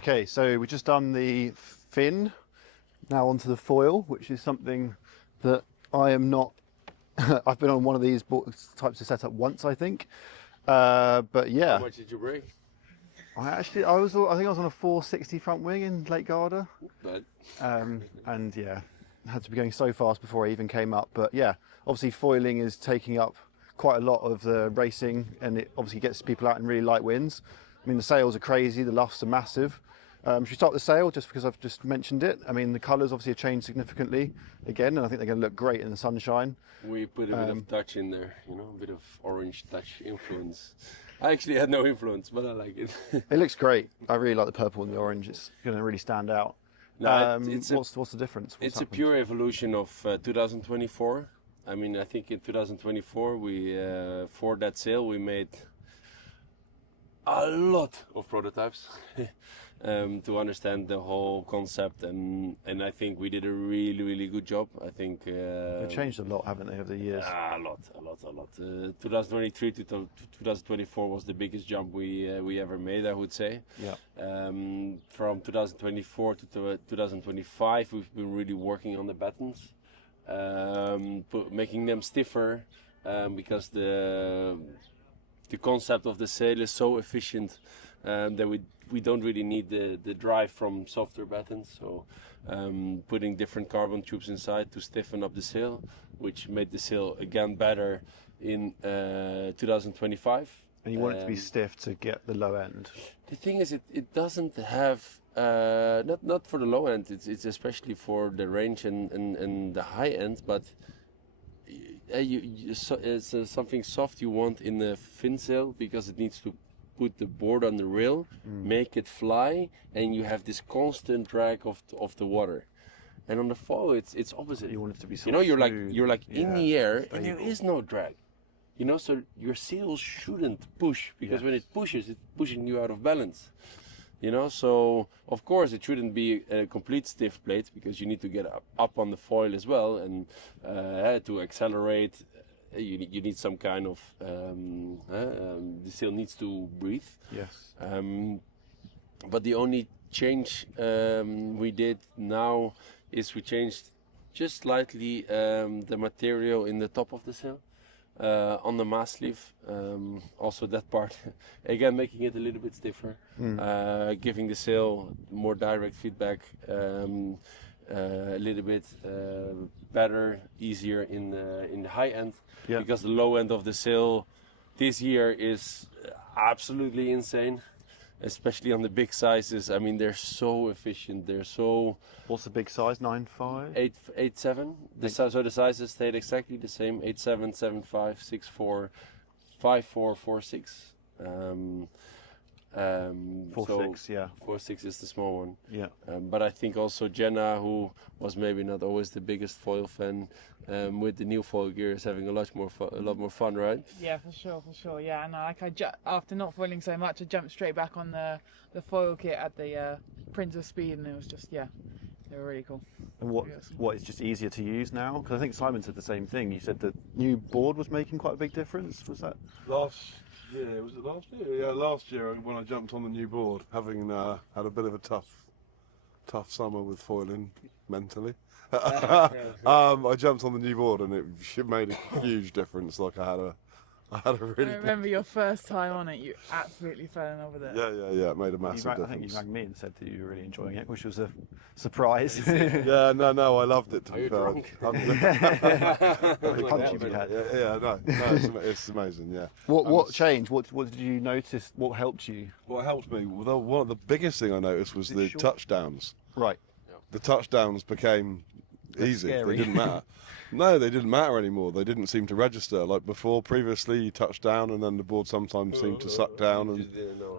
Okay, so we've just done the fin, now onto the foil, which is something that I am not, I've been on one of these types of setup once, I think. But yeah. How much did you break? I think I was on a 460 front wing in Lake Garda. But And yeah, had to be going so fast before I even came up. But yeah, obviously foiling is taking up quite a lot of the racing, and it obviously gets people out in really light winds. I mean, the sails are crazy, the luffs are massive. Should we start with the sail, just because I've just mentioned it? I mean, the colours obviously have changed significantly again, and I think they're going to look great in the sunshine. we put a bit of Dutch in there, you know, a bit of orange Dutch influence. I actually had no influence, but I like it. It looks great. I really like the purple and the orange. It's going to really stand out. No, What's the difference? It's a pure evolution of 2024. I mean, I think in 2024, we for that sail, we made a lot of prototypes to understand the whole concept, and I think we did a really good job. I think They've changed a lot, haven't they, over the years? a lot. 2023 to 2024 was the biggest jump we ever made, I would say. Yeah. From 2024 to 2025, we've been really working on the battens, making them stiffer, because the concept of the sail is so efficient that we don't really need the drive from softer battens. So putting different carbon tubes inside to stiffen up the sail, which made the sail again better in 2025. And you want it to be stiff to get the low end. The thing is, it doesn't have not for the low end. It's especially for the range and the high end, but. It's something soft you want in the fin sail, because it needs to put the board on the rail, make it fly, and you have this constant drag of the water. And on the foil, it's opposite. You want it to be you know, you're smooth, like in the air, stable. and there is no drag. You know, so your sail shouldn't push, because when it pushes, it's pushing you out of balance. You know, so of course it shouldn't be a complete stiff plate, because you need to get up on the foil as well, and to accelerate, you need some kind of the sail needs to breathe. Yes. But the only change we did now is we changed just slightly the material in the top of the sail. On the mast sleeve, also that part, again making it a little bit stiffer, giving the sail more direct feedback, a little bit better, easier in the high end, because the low end of the sail this year is absolutely insane, especially on the big sizes. I mean, they're so efficient. They're so. What's the big size? 9.5? 8.7. So the sizes stayed exactly the same. 8.7, 7.5, 6.4, 5.4, 4.6. 4.6, yeah. 4.6 is the small one. Yeah. But I think also Jenna, who was maybe not always the biggest foil fan, with the new foil gear is having a lot more fun, right? Yeah, for sure. Yeah, and after not foiling so much, I jumped straight back on the foil kit at the Prince of Speed, and it was just they were really cool. And what is just easier to use now? Because I think Simon said the same thing. You said the new board was making quite a big difference. Was that last year? Was it last year? Yeah, last year when I jumped on the new board, having had a bit of a tough summer with foiling mentally. I jumped on the new board and it made a huge difference. Like I had a really. I remember your first time on it. You absolutely fell in love with it. Yeah. It made a massive difference. I think you rang me and said that you were really enjoying it, which was a surprise. Yeah, no, I loved it. To be fair. Drunk? The punch you had. No, it's amazing. Yeah. What changed? What did you notice? What helped you? What helped me? Well, one of the biggest thing I noticed was the touchdowns. Right. The touchdowns became easy. Scary. They didn't matter. No, they didn't matter anymore. They didn't seem to register like before. Previously, you touched down, and then the board sometimes seemed to suck down, and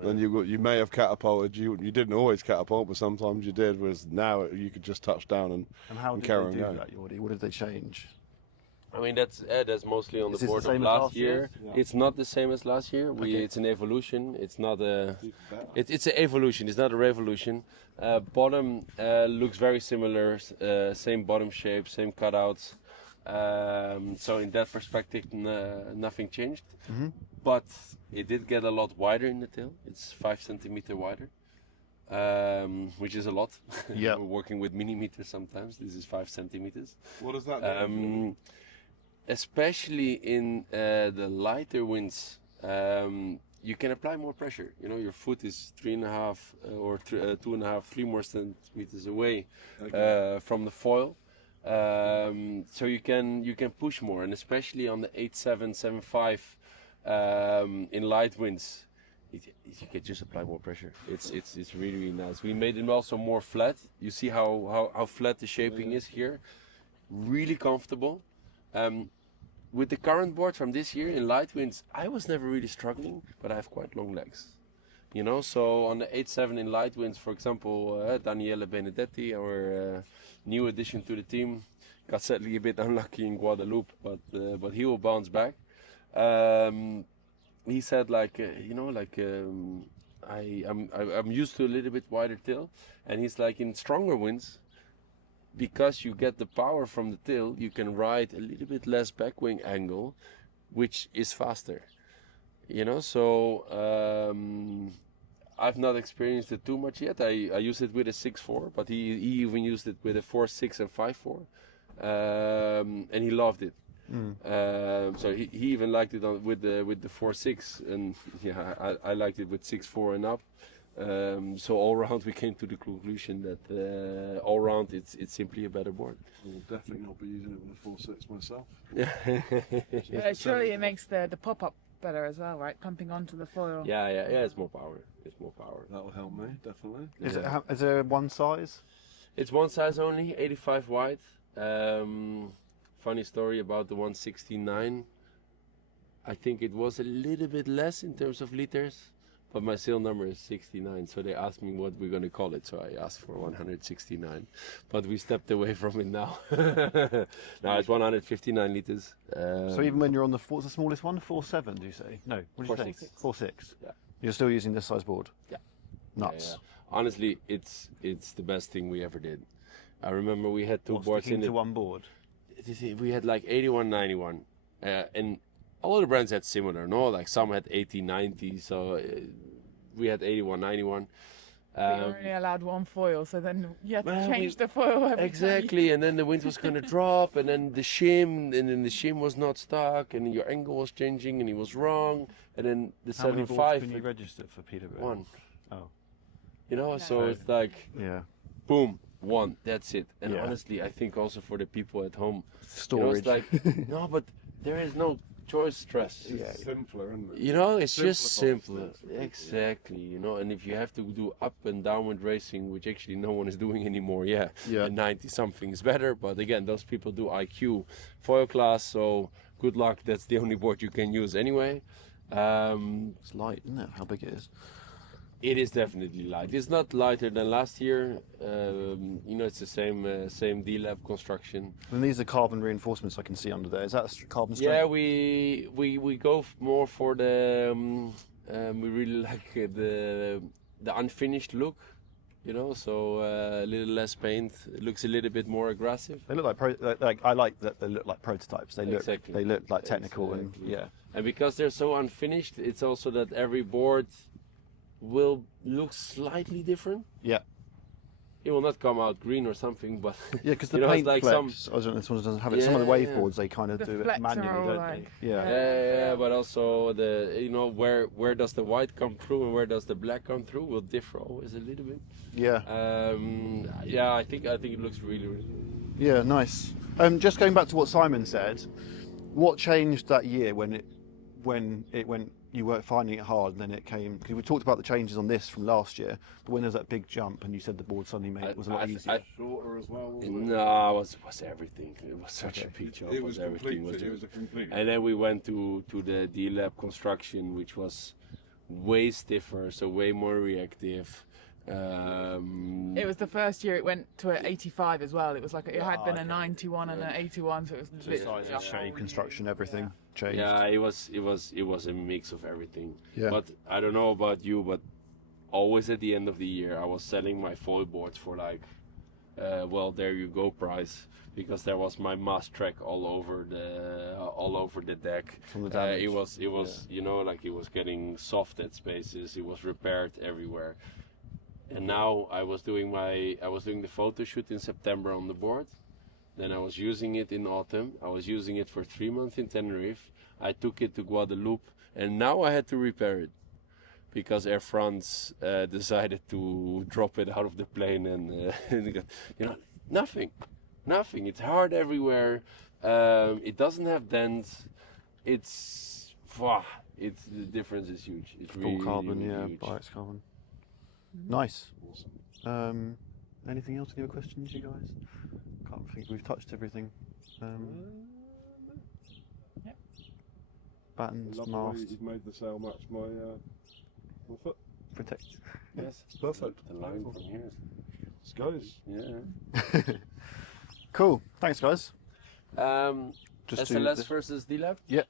then you may have catapulted. You didn't always catapult, but sometimes you did. Whereas now you could just touch down and how did carry they do on. that, Jordy? What did they change? I mean, that's mostly on Is the this board the of same as last last year. year's? Yeah. It's not the same as last year. It's an evolution. It's not a. It's an evolution. It's not a revolution. Bottom looks very similar. Same bottom shape, same cutouts. So in that perspective, nothing changed. But it did get a lot wider in the tail. It's 5 centimeters wider. which is a lot. Yeah. We're working with millimeters sometimes. This is 5 centimeters. What does that do? Especially in the lighter winds, you can apply more pressure. You know, your foot is 3.5 or 2.5, 3 more centimeters away from the foil. So you can push more, and especially on the 8.7, 7.5 in light winds, you can just apply more pressure. It's really, really nice. We made it also more flat. You see how flat the shaping is here. Really comfortable. With the current board from this year in light winds, I was never really struggling, but I have quite long legs. You know, so on the 8.7 in light winds, for example, Daniele Benedetti, our new addition to the team, got sadly a bit unlucky in Guadeloupe, but he will bounce back. He said I'm used to a little bit wider tail, and he's like, in stronger winds, because you get the power from the tail, you can ride a little bit less back wing angle, which is faster. You know, so I've not experienced it too much yet. I use it with a 6.4, but he even used it with a 4.6 and 5.4, and he loved it. So he even liked it with the 4.6, and yeah, I liked it with 6.4 and up. So all round we came to the conclusion that all round it's simply a better board. I'll definitely not be using it with a 4.6 myself. Yeah, surely it makes the pop-up better as well, right? Pumping onto the foil. Yeah, it's more power. That will help me, definitely. Is there one size? It's one size only, 85 wide. Funny story about the 169. I think it was a little bit less in terms of liters, but my sale number is 69, so they asked me what we're going to call it, so I asked for 169, but we stepped away from it now. Now it's 159 liters. So even when you're on what's the smallest one? 4.7, do you say? No, what do you say? 4.6. Yeah. You're still using this size board? Yeah. Nuts. Yeah. Honestly, it's the best thing we ever did. I remember we had two boards in to one board. We had like 81, 91, and all the brands had similar, no? Like some had 80, 90, so we had 81, 91. But you're only allowed one foil, so then you had to change the foil every exactly, time. and then the wind was going to drop, and then the shim was not stuck, and your angle was changing, and it was wrong, and then the 7.5. Can you register for Peterborough? One. Oh. You know, so it's like, boom, one, that's it. And honestly, I think also for the people at home, storage. You know, it's like, no, but there is no choice stress. It's simpler, isn't it? You know, it's just simpler. Exactly, you know, and if you have to do up and downwind racing, which actually no one is doing anymore, a 90 something is better, but again, those people do IQ foil class, so good luck, that's the only board you can use anyway. It's light, isn't it? How big it is? It is definitely light. It's not lighter than last year. You know, it's the same D-Lab construction. And these are carbon reinforcements I can see under there. Is that carbon strength? Yeah, we go more for the. We really like the unfinished look. You know, so a little less paint. It looks a little bit more aggressive. They look like I like that they look like prototypes. They Exactly. look like technical and And because they're so unfinished, it's also that every board will look slightly different. Yeah. It will not come out green or something, but because the you know, paint it's like flex. I don't know, this one doesn't have it. Some of the wave boards they kind of The do it flecks are manually, all don't like- they? Yeah. Yeah, but also where does the white come through and where does the black come through will differ always a little bit. Yeah. I think it looks really, really good. Yeah, nice. Just going back to what Simon said, what changed that year when you were finding it hard and then it came, because we talked about the changes on this from last year, but when there's that big jump and you said the board suddenly made it was a lot easier. Shorter as well, wasn't it? No, it was everything. It was such a big jump. It was everything. complete. It was a complete. And then we went to the D-Lab construction, which was way stiffer, so way more reactive. It was the first year it went to an 85 as well. It was like it had been a 91 and an 81, so it was a bit Sizes, shape, construction, everything changed. Yeah, it was a mix of everything. Yeah. But I don't know about you, but always at the end of the year, I was selling my foil boards for like, there you go price, because there was my mast track all over the deck. From the damage. It was you know, like it was getting soft at spaces. It was repaired everywhere. And now I was doing the photo shoot in September on the board. Then I was using it in autumn. I was using it for 3 months in Tenerife. I took it to Guadeloupe, and now I had to repair it because Air France decided to drop it out of the plane, and you know, nothing. It's hard everywhere. It doesn't have dents. The difference is huge. It's Full really, carbon, really yeah, huge. Birex carbon. Nice. Anything else? Any other questions, you guys? Can't think we've touched everything. Yep. Battens, Love the way mast, you've made the sail match my foot. protect. Yes, Perfect. The line from here. Skies. Yeah. Cool. Thanks, guys. SLS versus D-Lab. Yeah,